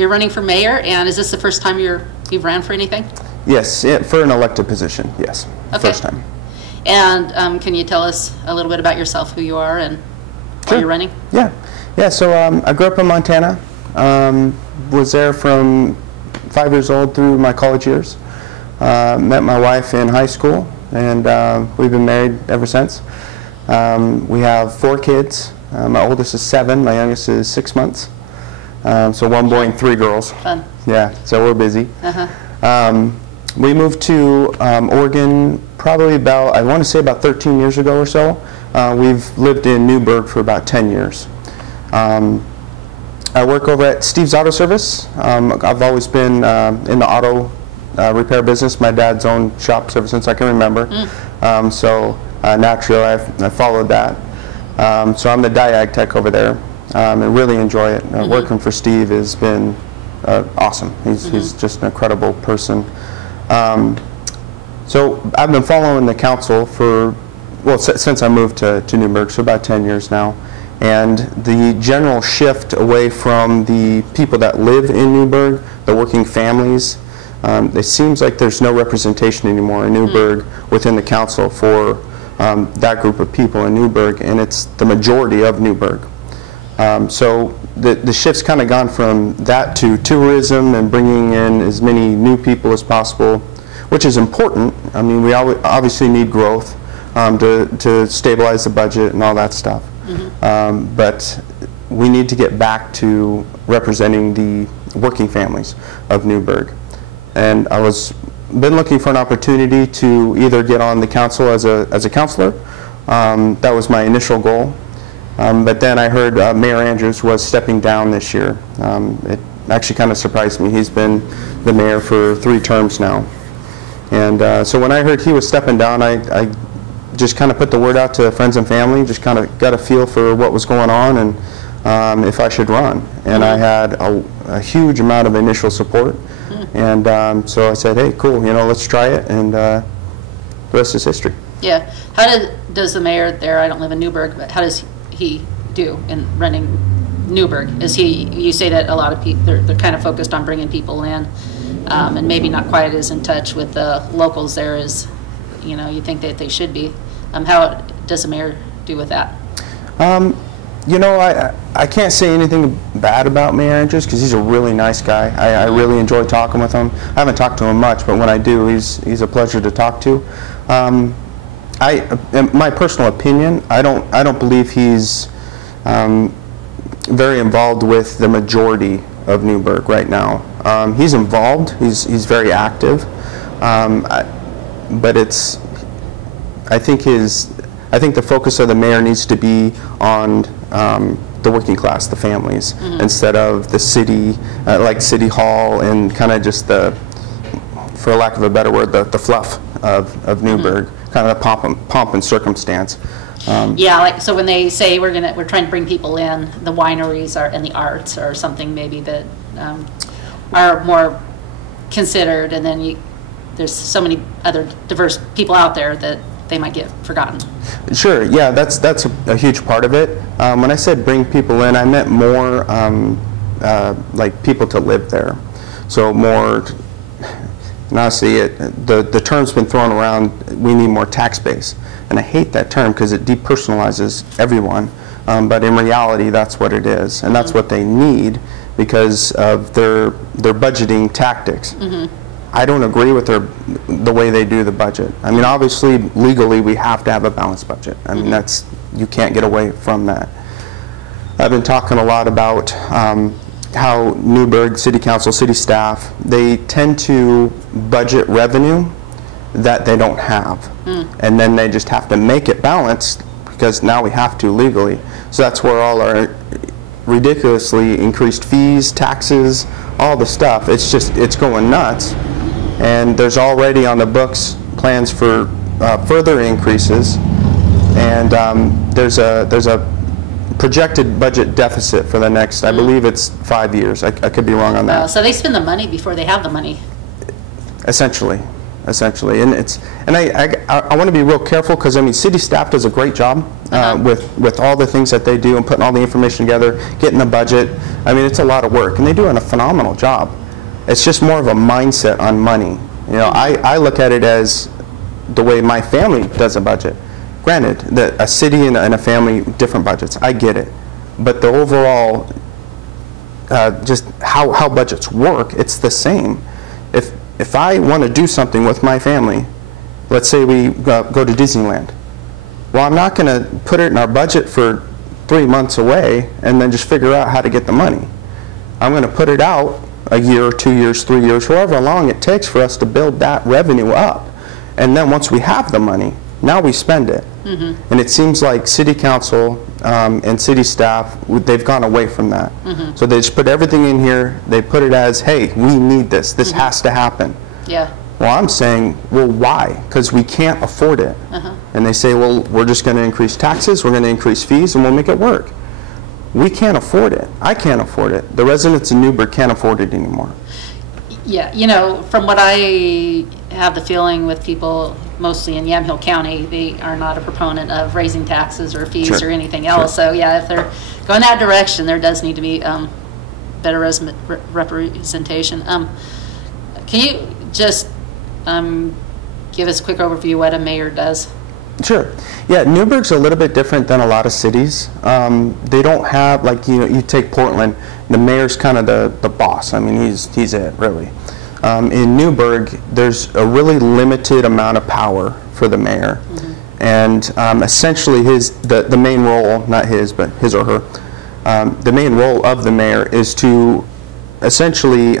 You're running for mayor, and is this the first time you've ran for anything? Yes, for an elected position, yes. Okay. First time. And can you tell us a little bit about yourself, who you are, and why you're running? Yeah. So I grew up in Montana. Was there from 5 years old through my college years. Met my wife in high school, and we've been married ever since. We have 4 kids. My oldest is 7, my youngest is 6 months. So 1 boy and 3 girls. Fun. Yeah, so we're busy. Uh-huh. We moved to Oregon probably about, I want to say about 13 years ago or so. We've lived in Newburgh for about 10 years. I work over at Steve's Auto Service. I've always been in the auto repair business. My dad's owned shops ever since I can remember. So naturally I followed that. So I'm the diag tech over there, and really enjoy it. Working for Steve has been awesome. He's just an incredible person. So I've been following the council for, well, since I moved to Newburgh, so about 10 years now. And the general shift away from the people that live in Newburgh, the working families, it seems like there's no representation anymore in Newburgh within the council for that group of people in Newburgh, and it's the majority of Newburgh. So the shift's kind of gone from that to tourism and bringing in as many new people as possible, which is important. I mean, we obviously need growth to stabilize the budget and all that stuff. But we need to get back to representing the working families of Newburgh. And I been looking for an opportunity to either get on the council as a counselor. That was my initial goal. But then I heard Mayor Andrews was stepping down this year. It actually kind of surprised me. He's been the mayor for 3 terms now. And so when I heard he was stepping down, I just kind of put the word out to friends and family, just kind of got a feel for what was going on and if I should run. And I had a huge amount of initial support. And so I said, hey, cool, let's try it, and the rest is history. Yeah. How does the mayor there, I don't live in Newburgh, but how does he do in running Newburgh? You say that a lot of people, they're kind of focused on bringing people in, and maybe not quite as in touch with the locals there as, you think that they should be. How does the mayor do with that? I can't say anything bad about Mayor Andrews because he's a really nice guy. I really enjoy talking with him. I haven't talked to him much, but when I do, he's a pleasure to talk to. In my personal opinion, I don't believe he's very involved with the majority of Newburgh right now. He's involved. He's very active, but I think the focus of the mayor needs to be on the working class, the families, instead of the city, like City Hall, and kind of just for lack of a better word, the fluff of Newburgh, kind of the pomp and circumstance. Yeah, so when they say we're trying to bring people in, the wineries and the arts or something maybe that are more considered, and then there's so many other diverse people out there that they might get forgotten. Sure, yeah, that's a huge part of it. When I said bring people in, I meant more like people to live there. So more, and honestly, the term's been thrown around, we need more tax base. And I hate that term because it depersonalizes everyone. But in reality, that's what it is. And that's what they need because of their budgeting tactics. I don't agree with the way they do the budget. I mean, obviously, legally, we have to have a balanced budget. I mean, you can't get away from that. I've been talking a lot about how Newburgh City Council, city staff, they tend to budget revenue that they don't have. And then they just have to make it balanced because now we have to legally. So that's where all our ridiculously increased fees, taxes, all the stuff, it's going nuts. And there's already on the books plans for further increases, and there's a projected budget deficit for the next, I believe it's 5 years. I could be wrong on that. So they spend the money before they have the money. Essentially, and I want to be real careful because I mean city staff does a great job with all the things that they do and putting all the information together, getting the budget, I mean, it's a lot of work, and they do a phenomenal job. It's just more of a mindset on money. You know, I look at it as the way my family does a budget. Granted, that a city and a family, different budgets, I get it. But the overall, just how budgets work, it's the same. If I want to do something with my family, let's say we go to Disneyland. Well, I'm not going to put it in our budget for 3 months away and then just figure out how to get the money. I'm going to put it out a year, 2 years, 3 years, however long it takes for us to build that revenue up. And then once we have the money, now we spend it. And it seems like city council and city staff, they've gone away from that. So they just put everything in here, they put it as, hey, we need this, this has to happen. Yeah. Well, I'm saying, well, why? Because we can't afford it. And they say, well, we're just going to increase taxes, we're going to increase fees, and we'll make it work. We can't afford it. I can't afford it. The residents in Newburgh can't afford it anymore. Yeah, you know, from what I have the feeling with people mostly in Yamhill County, they are not a proponent of raising taxes or fees or anything else. So yeah, if they're going that direction, there does need to be better representation. Can you just give us a quick overview what a mayor does? Sure. Yeah, Newburgh's a little bit different than a lot of cities. They don't have, like, you know, you take Portland, the mayor's kind of the boss. I mean, he's it, really. In Newburgh, there's a really limited amount of power for the mayor. And essentially the main role, not his, but his or her, the main role of the mayor is to essentially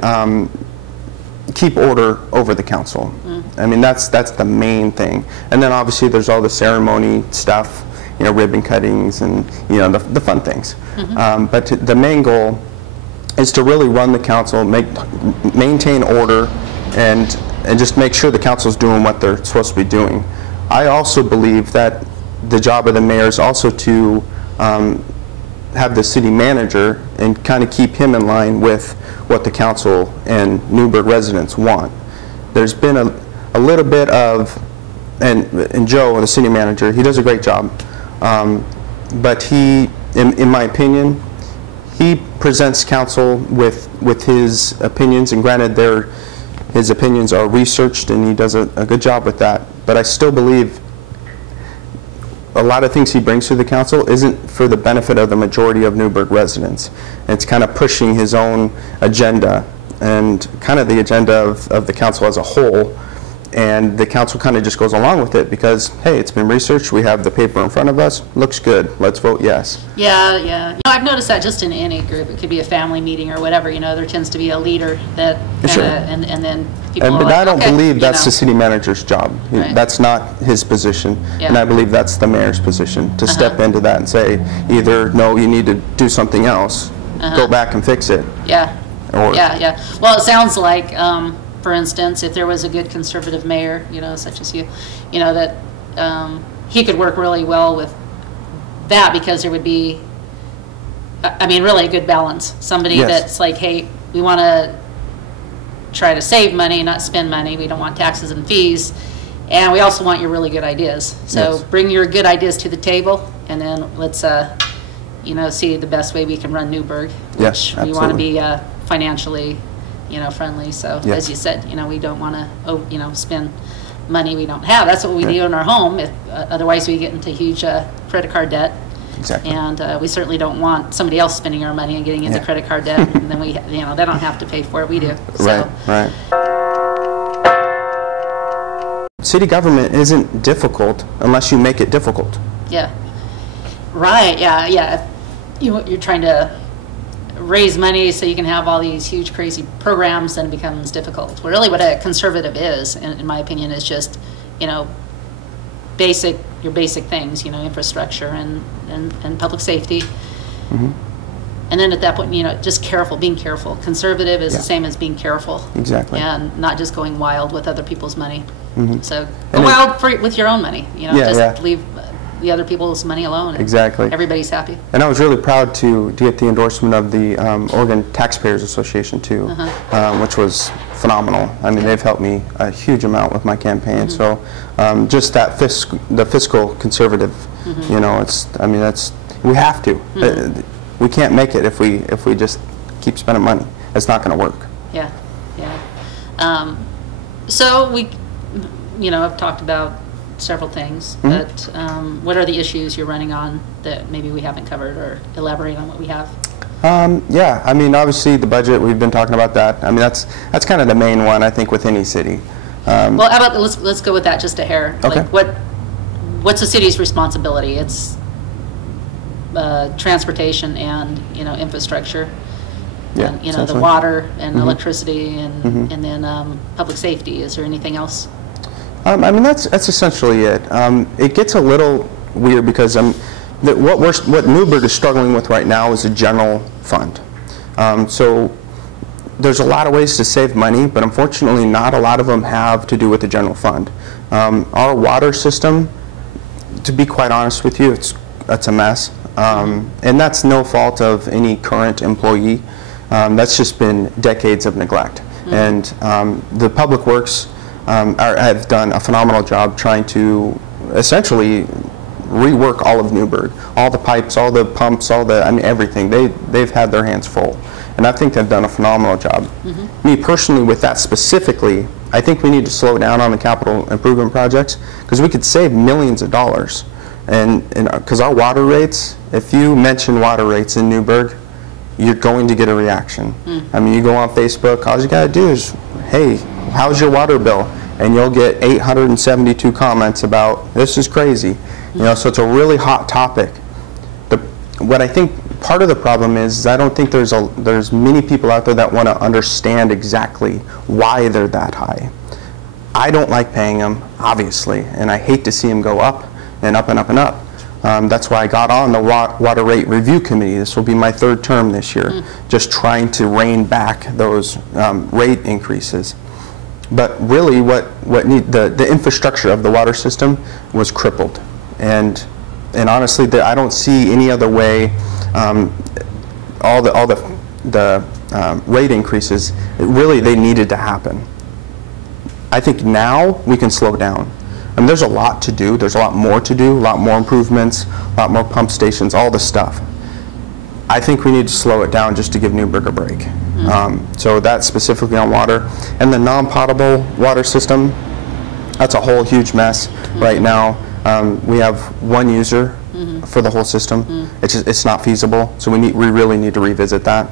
keep order over the council. I mean, that's the main thing. And then obviously there's all the ceremony stuff, you know, ribbon cuttings and, you know, the fun things. But the main goal is to really run the council, maintain order, and just make sure the council's doing what they're supposed to be doing. I also believe that the job of the mayor is also to have the city manager and kind of keep him in line with what the council and Newburgh residents want. There's been a little bit of, and Joe, the city manager, he does a great job, but he, in my opinion, he presents council with his opinions, and granted his opinions are researched and he does a good job with that, but I still believe a lot of things he brings to the council isn't for the benefit of the majority of Newburgh residents. It's kind of pushing his own agenda and kind of the agenda of the council as a whole, and the council kind of just goes along with it because, hey, it's been researched, we have the paper in front of us, looks good, let's vote yes. Yeah. You know, I've noticed that just in any group. It could be a family meeting or whatever, you know, there tends to be a leader that kinda, and then people But are like, I don't okay, believe that's you know. the city manager's job. Right. That's not his position. Yeah. And I believe that's the mayor's position, to step into that and say, either, no, you need to do something else, go back and fix it. Yeah. Or, Yeah. Well, it sounds like, for instance, if there was a good conservative mayor, you know, such as you know, that he could work really well with that because there would be, I mean, really a good balance. Somebody that's like, hey, we want to try to save money, not spend money. We don't want taxes and fees. And we also want your really good ideas. So bring your good ideas to the table, and then let's, you know, see the best way we can run Newburgh, which we want to be financially, you know, friendly. So as you said, you know, we don't want to, you know, spend money we don't have. That's what we do in our home. If otherwise we get into huge credit card debt. Exactly. And we certainly don't want somebody else spending our money and getting into credit card debt, and then we, you know, they don't have to pay for it. We do. So. Right. City government isn't difficult unless you make it difficult. Yeah. Right. Yeah. You're trying to raise money so you can have all these huge, crazy programs, then it becomes difficult. Well, really, what a conservative is, in my opinion, is just, you know, your basic things, you know, infrastructure and public safety. And then at that point, you know, just being careful. Conservative is the same as being careful. Exactly. And not just going wild with other people's money. So go wild with your own money, you know, just leave the other people's money alone. And everybody's happy. And I was really proud to get the endorsement of the Oregon Taxpayers Association too, which was phenomenal. I mean, they've helped me a huge amount with my campaign. So just that the fiscal conservative, you know, I mean, we have to. We can't make it if we just keep spending money. It's not going to work. Yeah, yeah. So we, I've talked about several things, but what are the issues you're running on that maybe we haven't covered, or elaborate on what we have? Yeah, I mean, obviously the budget, we've been talking about that. I mean, that's kind of the main one, I think, with any city. Well, how about, let's go with that just a hair. Okay. Like, what's the city's responsibility? It's transportation and, infrastructure. Yeah, And, the essentially. water and electricity and then public safety. Is there anything else? I mean, that's essentially it. It gets a little weird because what Newburgh is struggling with right now is a general fund. So there's a lot of ways to save money, but unfortunately not a lot of them have to do with the general fund. Our water system, to be quite honest with you, it's a mess. And that's no fault of any current employee. That's just been decades of neglect. And the Public Works have done a phenomenal job trying to essentially rework all of Newburgh, all the pipes, all the pumps, everything. They've had their hands full, and I think they've done a phenomenal job. Me personally, with that specifically, I think we need to slow down on the capital improvement projects because we could save millions of dollars. And because our water rates, if you mention water rates in Newburgh, you're going to get a reaction. I mean, you go on Facebook, all you got to do is, hey, how's your water bill? And you'll get 872 comments about, this is crazy. So it's a really hot topic. What I think part of the problem is I don't think there's many people out there that want to understand exactly why they're that high. I don't like paying them, obviously, and I hate to see them go up and up and up and up. That's why I got on the Water Rate Review Committee. This will be my 3rd term this year, just trying to rein back those rate increases. But really, the infrastructure of the water system was crippled, and honestly, I don't see any other way. All the rate increases, really, they needed to happen. I think now we can slow down. I mean, there's a lot to do. There's a lot more to do. A lot more improvements. A lot more pump stations. All the stuff. I think we need to slow it down just to give Newburgh a break. So that's specifically on water. And the non-potable water system, that's a whole huge mess right now. We have one user for the whole system. It's not feasible, so we really need to revisit that.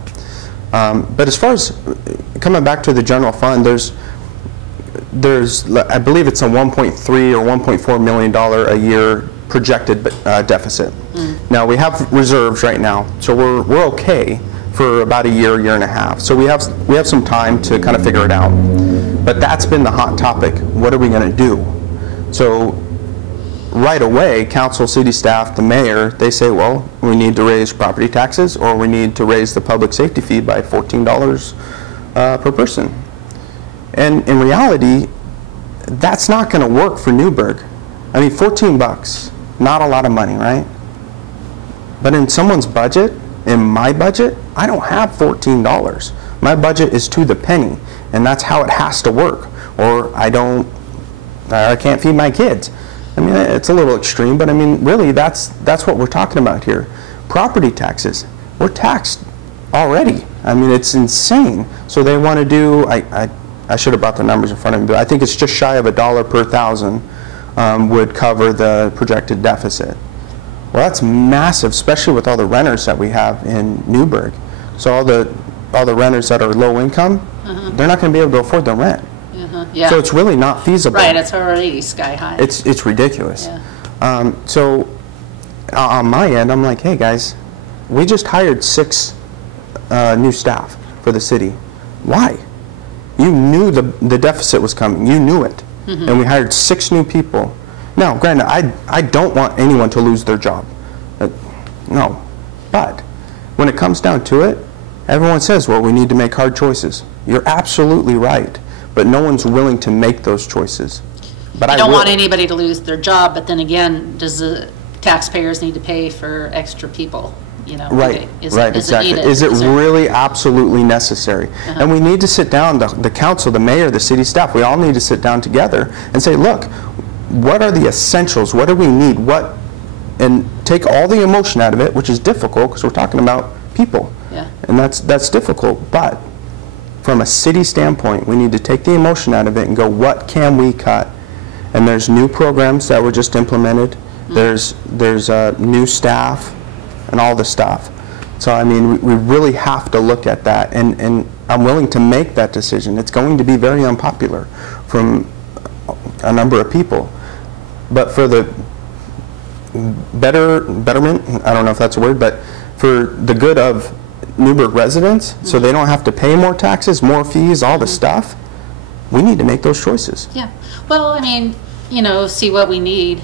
But as far as coming back to the general fund, there's I believe it's a $1.3 or $1.4 million a year projected deficit. Now we have reserves right now, so we're okay for about a year and a half. So we have some time to kind of figure it out. But that's been the hot topic. What are we going to do? So right away, council, city staff, the mayor, they say, well, we need to raise property taxes, or we need to raise the public safety fee by $14 per person. And in reality, that's not going to work for Newburgh. I mean, 14 bucks, not a lot of money, right? But in someone's budget, in my budget, I don't have $14. My budget is to the penny, and that's how it has to work. Or I can't feed my kids. I mean, it's a little extreme, but I mean, really, that's what we're talking about here. Property taxes, we're taxed already. I mean, it's insane. So they want to do, I should have brought the numbers in front of me, but I think it's just shy of $1 per thousand would cover the projected deficit. Well, that's massive, especially with all the renters that we have in Newburgh. So all the renters that are low income, they're not going to be able to afford the rent. Yeah. So it's really not feasible. Right, it's already sky high. It's ridiculous. Yeah. So on my end, I'm like, hey guys, we just hired 6 new staff for the city. Why? You knew the deficit was coming. You knew it. And we hired 6 new people. Now, granted, I don't want anyone to lose their job. No. But when it comes down to it, everyone says, well, we need to make hard choices. You're absolutely right. But no one's willing to make those choices. But I don't want anybody to lose their job, but then again, does the taxpayers need to pay for extra people? Right, exactly. Is it really absolutely necessary? And we need to sit down, the council, the mayor, the city staff, we all need to sit down together and say, look, what are the essentials? What do we need? And take all the emotion out of it, which is difficult because we're talking about people. Yeah. And that's difficult, but from a city standpoint, we need to take the emotion out of it and go, what can we cut? And there's new programs that were just implemented. There's new staff and all the stuff. So I mean, we really have to look at that, and I'm willing to make that decision. It's going to be very unpopular from a number of people, but for the betterment, I don't know if that's a word, but for the good of Newburgh residents, so they don't have to pay more taxes, more fees, all the stuff, we need to make those choices. Yeah. Well, I mean, you know, see what we need.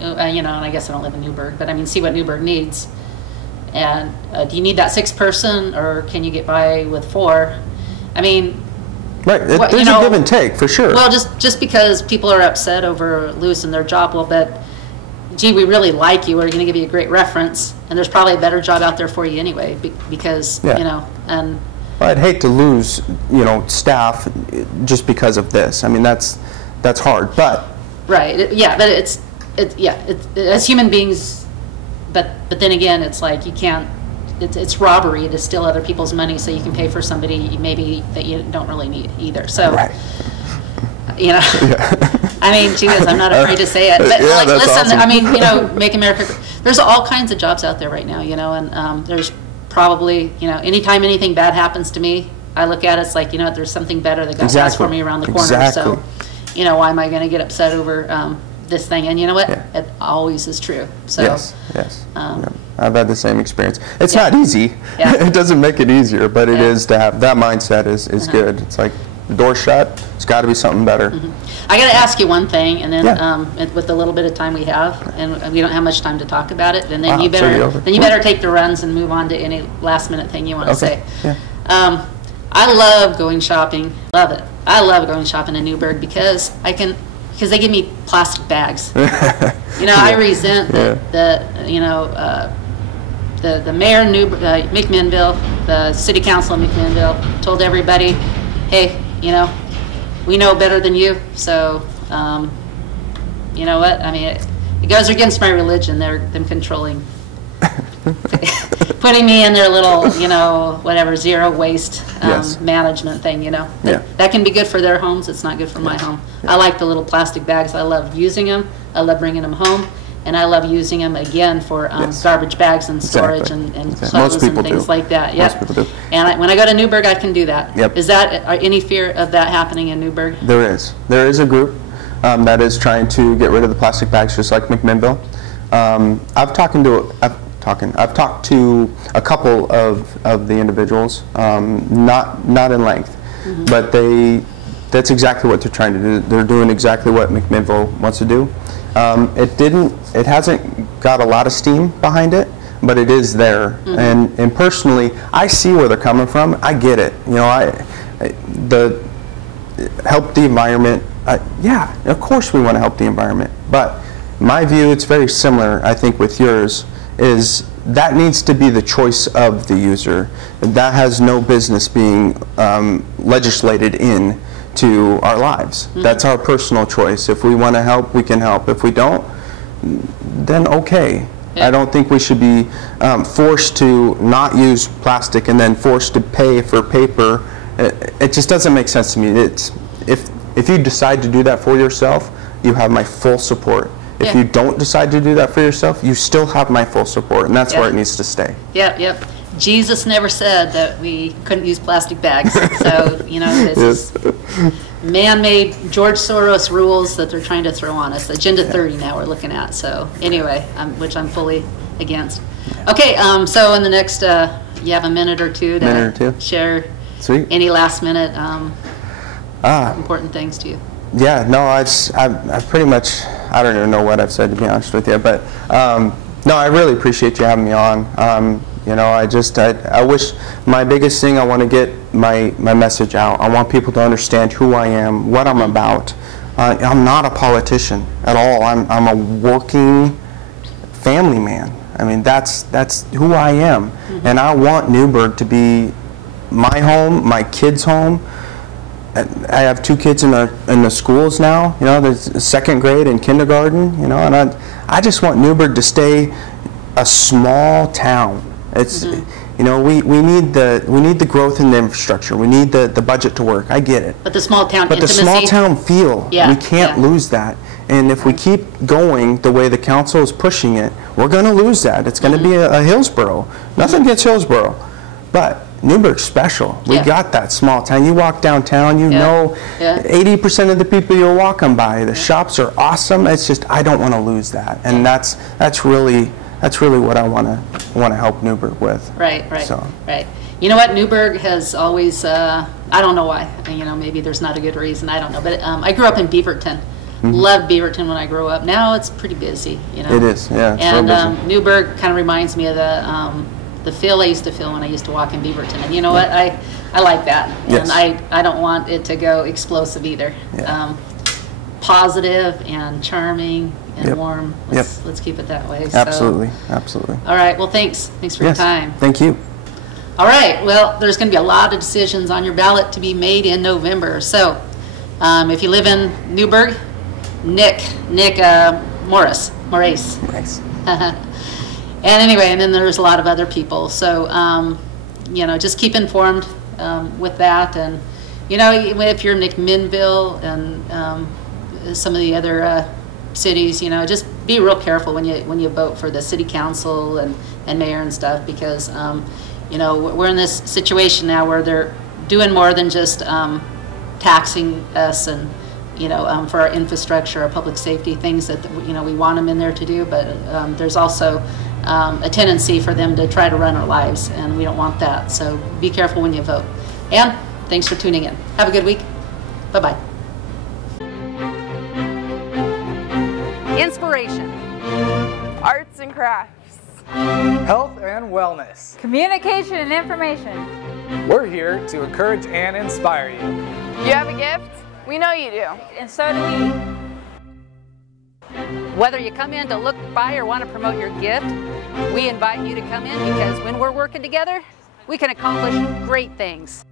You know, and I guess I don't live in Newburgh, but I mean, see what Newburgh needs. And do you need that 6th person, or can you get by with 4? I mean, right. There's a give and take for sure. Well, just because people are upset over losing their job, well, but gee, we really like you. We're going to give you a great reference, and there's probably a better job out there for you anyway, because you know. And well, I'd hate to lose, you know, staff just because of this. I mean, that's hard, but right. But it's as human beings. But then again, it's like you can't. It's robbery to steal other people's money so you can pay for somebody maybe that you don't really need either. So, right. You know, I mean, geez, I'm not afraid to say it. But like, listen, awesome. I mean, you know, Make America. There's all kinds of jobs out there right now, you know, and there's probably, you know, anytime anything bad happens to me, I look at it, it's like, you know, there's something better that God has for me around the corner. So, you know, why am I going to get upset over this thing? And you know what? It always is true. So yes. I've had the same experience. It's not easy. It doesn't make it easier, but it is to have that mindset is good. It's like the door's shut. It's got to be something better. I got to ask you one thing, and then with the little bit of time we have, and we don't have much time to talk about it, and then you better take the runs and move on to any last minute thing you want to say. Yeah. I love going shopping. Love it. I love going shopping in Newburgh because they give me plastic bags. You know, I resent the mayor of McMinnville, the city council of McMinnville told everybody, hey, you know, we know better than you, so you know what? I mean, it goes against my religion. Them controlling, putting me in their little, you know, whatever zero waste management thing. You know, that can be good for their homes. It's not good for my home. I like the little plastic bags. I love using them. I love bringing them home. And I love using them again for garbage bags and storage and clothes and things like that. Most people do. And when I go to Newburgh, I can do that. Is that any fear of that happening in Newburgh? There is. There is a group that is trying to get rid of the plastic bags, just like McMinnville. I've talked to a couple of the individuals, not in length, but that's exactly what they're trying to do. They're doing exactly what McMinnville wants to do. It hasn't got a lot of steam behind it, but it is there. And personally, I see where they're coming from. I get it. You know, help the environment. Yeah, of course we want to help the environment. But my view, it's very similar, I think, with yours, is that needs to be the choice of the user. That has no business being legislated in to our lives. That's our personal choice. If we want to help, we can help. If we don't, then okay. I don't think we should be forced to not use plastic and then forced to pay for paper. It just doesn't make sense to me. If you decide to do that for yourself, you have my full support. If you don't decide to do that for yourself, you still have my full support, and that's where it needs to stay. Yep. Jesus never said that we couldn't use plastic bags. So, you know, this is man-made George Soros rules that they're trying to throw on us. Agenda 30 now we're looking at. So anyway, which I'm fully against. Okay, so in the next, you have a minute or two to share any last-minute important things to you. Yeah, no, I've pretty much, I don't even know what I've said, to be honest with you, but no, I really appreciate you having me on. You know, I wish, my biggest thing, I want to get my message out. I want people to understand who I am, what I'm about. I'm not a politician at all. I'm a working family man. I mean, that's who I am. And I want Newburgh to be my home, my kids' home. I have 2 kids in the schools now. You know, there's 2nd grade and kindergarten. You know, and I just want Newburgh to stay a small town. You know, we need the growth in the infrastructure. We need the budget to work. I get it. But the small town But intimacy. the small town feel, Yeah, we can't yeah. lose that. And if we keep going the way the council is pushing it, we're going to lose that. It's going to be a Hillsborough. Nothing against Hillsborough, but Newburgh's special. We Yeah. got that small town. You walk downtown, you Yeah. know Yeah. 80% of the people you're walking by. The shops are awesome. It's just I don't want to lose that, and that's really what I want to help Newburgh with. Right. So. Right. You know what? Newburgh has always, I don't know why, you know, maybe there's not a good reason, I don't know. But I grew up in Beaverton. Loved Beaverton when I grew up. Now it's pretty busy, you know. It is, yeah. It's And so busy. Newburgh kind of reminds me of the feel I used to feel when I used to walk in Beaverton. And you know what? I like that. Yes. And I don't want it to go explosive either. Yeah. Positive and charming and Yep. warm. Let's keep it that way. So- Absolutely, absolutely. all right. Well, thanks. Thanks for Yes. your time. Thank you. All right, well, there's going to be a lot of decisions on your ballot to be made in November. So if you live in Newburgh, Nick Maurice. Nice. And anyway, and then there's a lot of other people. So, you know, just keep informed with that. And, you know, if you're in McMinnville and some of the other cities, you know, just be real careful when you vote for the city council and mayor and stuff, because you know, we're in this situation now where they're doing more than just taxing us and, you know, for our infrastructure, our public safety, things that, you know, we want them in there to do, but there's also a tendency for them to try to run our lives, and we don't want that. So be careful when you vote. And thanks for tuning in. Have a good week. Bye-bye. Inspiration. Arts and crafts. Health and wellness. Communication and information. We're here to encourage and inspire you. You have a gift? We know you do. And so do we. Whether you come in to look by or want to promote your gift, we invite you to come in, because when we're working together, we can accomplish great things.